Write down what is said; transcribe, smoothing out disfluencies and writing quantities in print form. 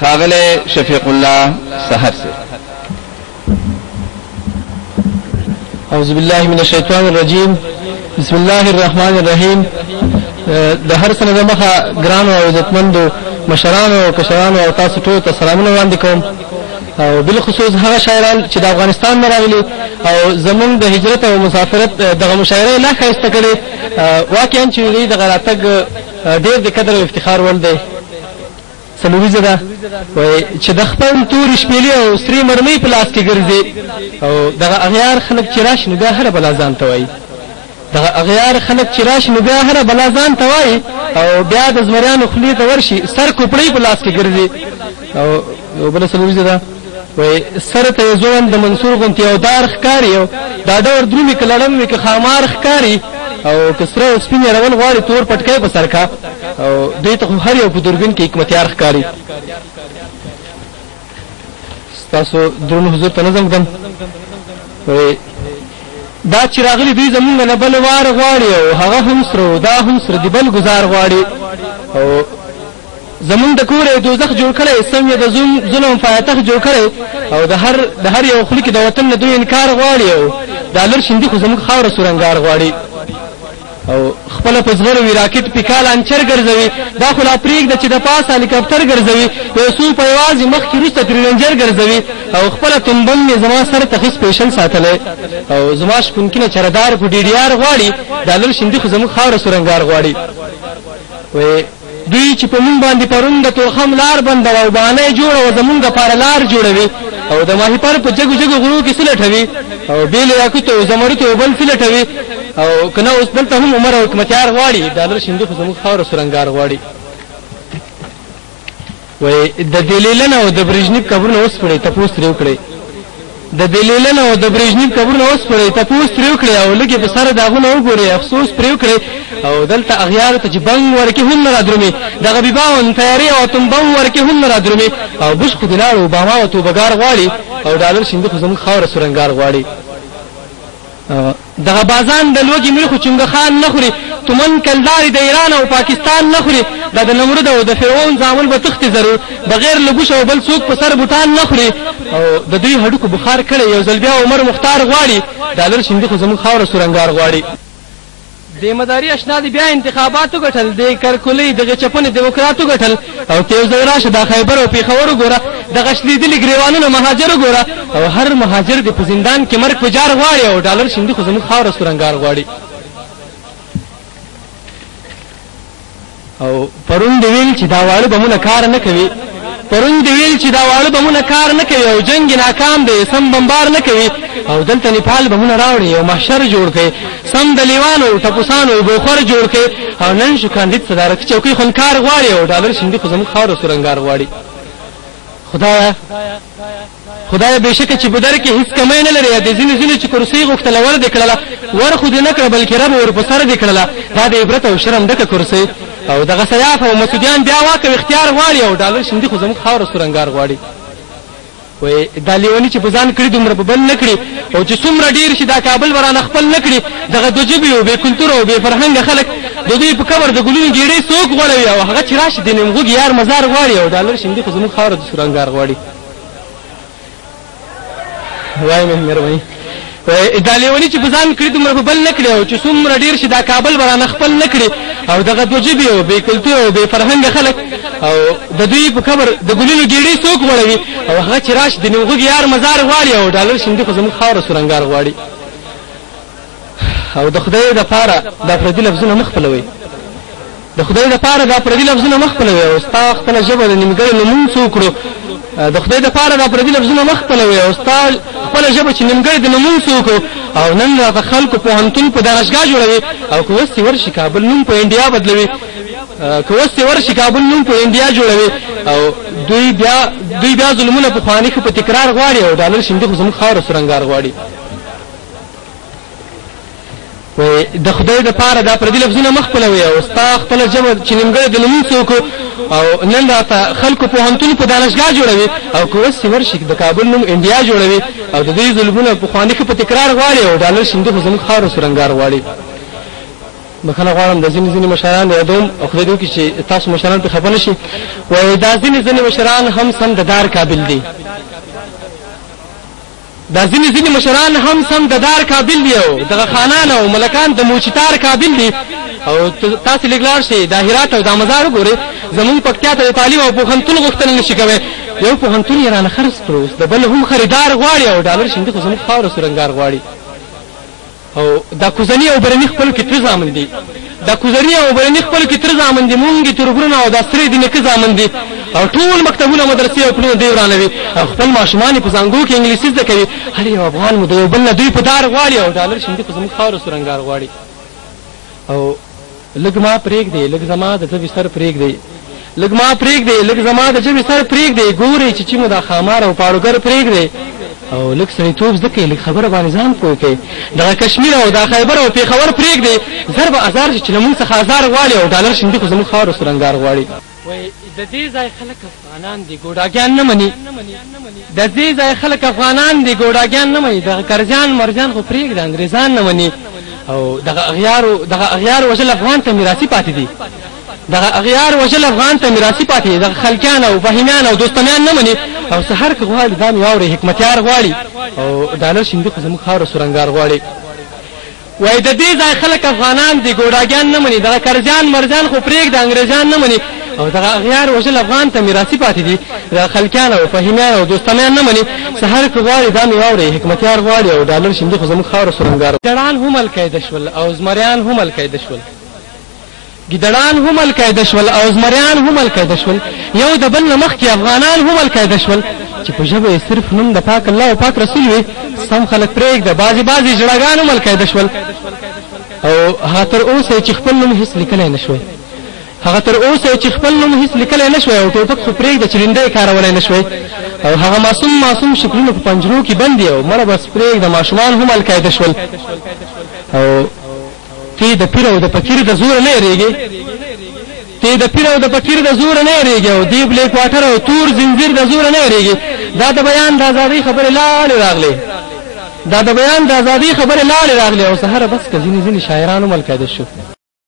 ښاغلی شفیق الله سحر سے. اعوذ بالله من الشیطان الرجیم. بسم الله الرحمن الرحیم. د هر څه نه مخه ګرانو او عزتمندو مشرانو او کشرانو او تاسو ټولو ته سلامونه وړاندې کوم، او بالخصوص هغه شاعران چې د افغانستان نه راغلي او زمونږ د هجرت او مسافرت دغه مشاعره لا ښایسته کړې. واقعا چې دوی دغه راتګ ډېر د قدر او افتخار وړ دی. څلوریزه ده چې د خپل تورې شپېلې او سرې مرمۍ په لاس کې ګرځي، او دغه اغیار خلک چې راشي نو بیا هره بلا ځان ته وایي. دغه اغیار خلک چې راشي نو بیا هره بلا ځان ته وایي، او بیا د زمریانو خولې ته ورشي سر کوپړۍ په لاس کې ګرځي. او بله څلوریزه ده وایي سر ته یې ځوړند د منصور غوندې یو دار ښکاري، او دا ډور درومي که لړم وي که خامار ښکاري، او که سره او سپین یې رول غواړي تور پټکی په سر کا، او دوی ته خو هر یو په دوربین کې حکمتیار ښکاري. ستاسو درونو حضور ته نظم کړم. دا چې راغلي دوی زمونږ نه بل وار غواړي، او هغه هم سره دا هم سره د بل ګزار غواړي، او زمونږ د کور یې دوزخ جوړ کړی، سم یې د ظلم فایتخ جوړ کړی، او د هر یو خلي کې د وطن نه دوی انکار غواړي، او د الر شیندي خو زمونږ خاوره سورنګار غواړي، او خپل په زغر وی راکټ پیکال انچر ګرځوي. دا خو لا پرېږده چې د پاسه هلیکاپټر ګرځوي، یو څو په یوازې مخکې وروسته ترې رنجر ګرځوي، او خپله تنبن مې زما سر ته ښه سپېشل ساتلی، او زما شپونکي نه چرهدار په ډي ډي آر غواړي، د الر شیندي خو زموږ خاوره سورنګار غواړي. دوی چې په مونږ باندې پرون د توخم لار بندوه او بهانه یې جوړه وه زمونږ دپاره لار جوړوي، او د ماهیپر په جګو جګو غرو کې څه لټوي، او بېل یاقوتو او زمرودو او بل څه لټوي، او که نه اوس دلته هم عمر او حکمتیار غواړي، د الر شیندي خو زموږ خاوره سورنګار غواړي. وایي د دې لیلن او د برژنیف قبرونه وسپړئ تپوس ترې وکړئ. د دې لیلن او د برژنیف قبرونه وسپړئ تپوس ترې وکړئ، او لږې په سره داغونه وګورئ افسوس پرې وکړئ، او دلته اغیارو ته چې بنګ ورکې هم نه رادرومي، دغه بیباون تیارې او اتمبم ورکې هم نه رادرومي، او بش خو د لاړو اوباما او توبهګار غواړي، او د الر شیندي خو زموږ خاوره سورنګار غواړي. دغه بازان د لوږې مړي خو چنګه خان نه خوري، تومن کلداري د ایران او پاکستان نه خوري، دا د نمرود او د فرعون زامل به تښتي ضرور، بغیر له بوش او بل څوک په سر بوټان نه خوري، او د دوی هډوکو بخار کړی یو ځل بیا عمر مختار غواړي، د الر شیندي خو زموږ خاوره سورنګار غواړي. د مداري اشنا دي بیا انتخابات وګټل، د کرکولۍ دغه چپنې دیموکرات وګټل، او ته یو ځای راشه دا خیبر او پېښور وګوره، دغه شلېدلي ګریوانونه مهاجر وګوره، او هر مهاجر د په زندان کې مرګ په جار غواړي، او د الر شیندي خو زموږ خاوره سورنګار غواړي. او پرون دې ویل چې دا واړه بمونه کار نه کوي، پرون دې ویل چې دا واړه بمونه کار نه کوي، او جنګ ناکام دی سم بمبار نه کوي، او دلته نیپال بمونه راوړي او محشر جوړ کړي، سم د لیوانو ټپوسانو بوخور جوړ کړي، او نن شو کاندید صدارت چوکۍ خونکار غواړي، او د الر شیندي خو زموږ خاوره سورنګار غواړي. خدایا بېشکه چې په در کې هېڅ کمی نه لري، د ځینې ځینې چې کرسۍ غوښتله ور دې کړله، ور خو دې نه کړه بلکې رب ور په سر دې کړله، دا د عبرت او شرم ډکه کرسۍ، او دغه سیاف او مسعودیان بیا واک او اختیار غواړي، او د الر شیندي خو زموږ خاوره سورنګار غواړي. وایي دا لیوني چې په ځان کړي دومره په بل نه کړي، او چې څومره ډېر شي دا کابل به رانه خپل نه کړي، دغه دو ژبې او بې کلتوره او بې فرهنګه خلک د دوی په قبر د ګلونو ګېډۍ څوک غوړوي، او هغه چې راشي د نیمغوږي یار مزار غواړي، او د الر شیندي خو زموږ خاوره د سورنګار غواړي. وایي مې مهرباني دا لیوني چې په ځان کړي دومره په بل نه کړي، او چې څومره ډېر شي دا کابل به رانه خپل نه کړي، او دغه دو ژبې او بې کلتوره او بې فرهنګه خلک او د دوی په قبر د ګلونو ګېډۍ څوک غوړوي، او هغه چې راشي د نیمغوږي یار مزار غواړي، او د الر شیندي خو زموږ خاوره سورنګار غواړي. او د خدای دپاره دا پردي لفظونه مه خپلوئ، د خدای دپاره دا پردي لفظونه مه خپلوئ، او ستا خپله ژبه د نیمګړې لمونځ وکړو، د خدای دپاره دا پردي لفظونه مه خپلوئ، او ستا خپله ژبه چې نیمګړې د لمونځ وکړو، او نن راته خلکو پوهنتون په دانشګاه جوړوي، او که اوس یې ورشي کابل نوم په انډیا بدلوي، که اوس یې ورشي کابل نوم په انډیا جوړوي، او دوی بیا ظلمونه پخواني ښه په تکرار غواړي، او د الر شیندي خو زموږ خاوره سورنګار غواړي. د خدای دپاره دا پردي لفظونه مه خپلوئ، او ستا خپله ژبه چې نیمګړې د لمونځ وکړو، او نن راته خلکو پوهنتون په دانشګاه جوړوي، او که اوس یې ورشي د کابل نوم انډیا جوړوي، او د دوی ظلمونه پخواني ښه په تکرار غواړي، او د الر شیندي خو زموږ خاوره سورنګار غواړي. بخښنه غواړم د ځینې مشران یادوم او خدای دې وکړي چې تاسو مشران پرې خفه نه شي. وایي دا ځینې مشران هم سمددار قابل دي، دا ځینې مشران هم سمددار قابل دي او دغه خانان او ملکان د موچتار قابل دي. او تاسو لږ لاړ شئ د هرات او د مزار وګورئ، زمونږ پکتیا ته د تعلیم او پوهنتون غوښتنه نشي کوی. یو پوهنتون یې رانه خرڅ کړو، د بل هم خریدار غواړي او ډالر شیندي خو زموږ خاوره سرنګار غواړي. او دا کوزني او برني خپلو کې تره زامن دي، دا کوزني او برني خپلو کې تره زامن دي، مونږ یې تربرونه او دا سرې دي نیکه زامن دي. او ټول مکتبونه مدرسې او پلونه دوی ورانوي او خپل ماشومان یې په زانګو کې انګلیسي زده کوي. هر یو افغان مو د یو بل نه دوی په دار غواړي او ډالر شیندي خو زموږ خاوره سرنګار غواړي. او لږ ما پرېږدئ، لږ زما د ژبې سر پرېږدئ، لږ ما پرېږدئ، لږ زما د ژبې سر پرېږدئ. ګورئ چې مو دا خامار او پاړوګر پرېږدئ او لږ سړیتوب زده کړئ، لږ خبره باندې ځان پوه کړئ. دغه کشمیر او دا خیبر او پېښور پرېږدئ، زر به ازار شي چې له مونږ څخه ازار غواړي او ډالر شیندي خو زموږ خاوره سرنګار غواړي. وایي د دې ځای خلک افغانان دي ګوډاګیان نه مني، د دې ځای خلک افغانان دي ګوډاګیان نه مني. دغه کرجان مرجان خو پرېږده انګریزان نه مني. او دغه اغیار وژل افغان ته میراثي پاتې دي، دغه اغیار وژل افغان ته میراثي پاتې دي. دغه خلکیان او فهیمیان او دوستمیان نه مني. او سحر که غواړي دا مې واورئ حکمتیار غواړي او ډالر شیندي خو زموږ خاوره سرنګار غواړي. وایي د دې ځای خلک افغانان دي ګوډاګیان نه مني، دغه کرجان مرجان خو پرېږده انګریزان نه مني. او دغه اغیار وژل افغان ته میراثي پاتې دي، دغه خلکیان او فهیمیان او دوستمیان نه مني. سحر که غواړي دا مې واورئ حکمتیار غواړي او ډالر شیندي خو زموږ خاوره سرنګار. ګیدړان هم القاعده شول او زمریان هم القاعده شول، ګیدړان هم القاعده شول او زمریان هم القاعده شول. یو د بل نه مخکې افغانان هم القاعده شول چې په ژبه یې صرف نوم د پاک الله او پاک رسول وي. سم خلک پرېږده، بعضې ژړاګان هم القاعده شول. او هغه تر اوسه چې خپل نوم هېڅ لیکلی نه شوی، هغه تر اوسه چې خپل نوم هېڅ لیکلی نه شوی. او ټوپک خو پرېږده چې رینده یې کارولی نه شوی. او هغه معصوم شکلونه په پنجرو کې بند دي او مړه بس پرېږده ماشومان هم القاعده شول. او تی د پیر او د فقیر د زوره نه یېرېږې، تی د پیر او د فقیر د زوره نه یېرېږې او دی بلیک واټر او تور زنځیر د زوره نه یېرېږې. دا د بیان د ازادۍ خبرې لاړې راغلې، دا د بیان د ازادۍ خبرې لاړې راغلې. او سهره بس که ځینې شاعران هم القاعده شو.